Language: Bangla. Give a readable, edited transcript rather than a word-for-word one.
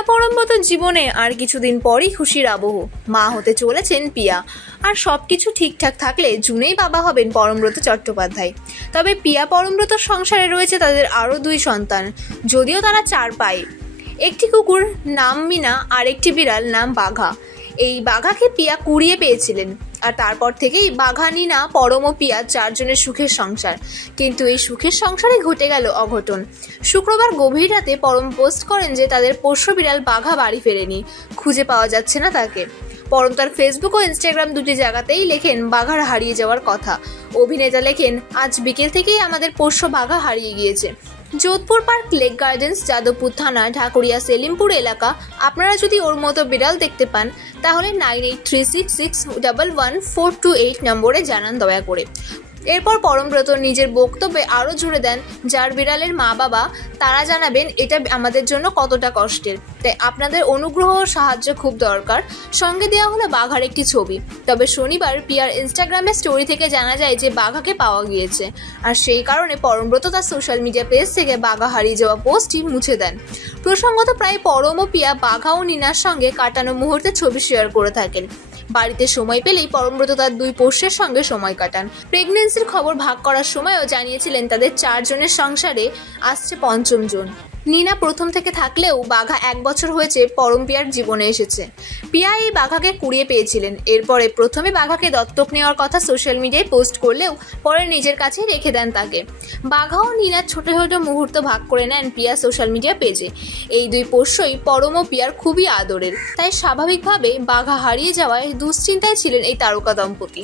পিয়া পরমব্রত জীবনে আর কিছুদিন পরই খুশির আবহ। মা হতে চলেছেন পিয়া। আর সবকিছু ঠিকঠাক থাকলে জুনেই বাবা হবেন পরমব্রত চট্টোপাধ্যায়। তবে পিয়া পরমব্রত সংসারে রয়েছে তাদের আরও 2 সন্তান, যদিও তারা 4 পায়ে। একটি কুকুর নাম মিনা আর একটি বিড়াল নাম বাঘা। এই বাঘাকে পিয়া কুড়িয়ে পেয়েছিলেন, আর তারপর থেকেই বাঘা, নিনা, পরম ও পিয়া 4 জনের সুখের সংসার। কিন্তু এই সুখের সংসারে ঘটে গেল অঘটন। শুক্রবার গভীর রাতে পরম পোস্ট করেন যে তাদের পোষ্য বিড়াল বাঘা বাড়ি ফেরেনি, খুঁজে পাওয়া যাচ্ছে না তাকে। পরম তার ফেসবুক ও ইনস্টাগ্রাম দুটি জায়গাতেই লেখেন বাঘার হারিয়ে যাওয়ার কথা। অভিনেতা লেখেন, আজ বিকেল থেকেই আমাদের পোষ্য বাঘা হারিয়ে গিয়েছে। Jodhpur park, lake gardens, Jadavpur থানা, ঢাকুরিয়া, সেলিমপুর এলাকা। আপনারা যদি ওর মতো বিড়াল দেখতে পান তাহলে 9836611428 নম্বরে জানান দয়া করে। এরপর পরমব্রত নিজের বক্তব্যে আরও জুড়ে দেন, যার বিড়ালের মা বাবা তারা জানাবেন এটা আমাদের জন্য কতটা কষ্টের, তাই আপনাদের অনুগ্রহ ও সাহায্য খুব দরকার। সঙ্গে দেওয়া হলো বাঘার একটি ছবি। তবে শনিবার পিয়ার ইনস্টাগ্রামের স্টোরি থেকে জানা যায় যে বাঘাকে পাওয়া গিয়েছে, আর সেই কারণে পরমব্রত তার সোশ্যাল মিডিয়া পেজ থেকে বাঘা হারিয়ে যাওয়া পোস্টটি মুছে দেন। প্রসঙ্গত, প্রায় পরম ও পিয়া বাঘা ও নিনার সঙ্গে কাটানো মুহূর্তের ছবি শেয়ার করে থাকেন। বাড়িতে সময় পেলেই পরমব্রত তার 2 পোষ্যের সঙ্গে সময় কাটান। প্রেগন্যান্সির খবর ভাগ করার সময়ও জানিয়েছিলেন তাদের 4 জনের সংসারে আসছে 5ম জন। নিনা প্রথম থেকে থাকলেও বাঘা 1 বছর হয়েছে পরম পিয়ার জীবনে এসেছে। পিয়া এই বাঘাকে কুড়িয়ে পেয়েছিলেন। এরপরে প্রথমে বাঘাকে দত্তক নেওয়ার কথা সোশ্যাল মিডিয়ায় পোস্ট করলেও পরে নিজের কাছেই রেখে দেন তাকে। বাঘা ও নিনার ছোট ছোট মুহূর্ত ভাগ করে নেন পিয়া সোশ্যাল মিডিয়া পেজে। এই 2 পোষ্যই পরম ও পিয়ার খুবই আদরের, তাই স্বাভাবিকভাবে বাঘা হারিয়ে যাওয়ায় দুশ্চিন্তায় ছিলেন এই তারকা দম্পতি।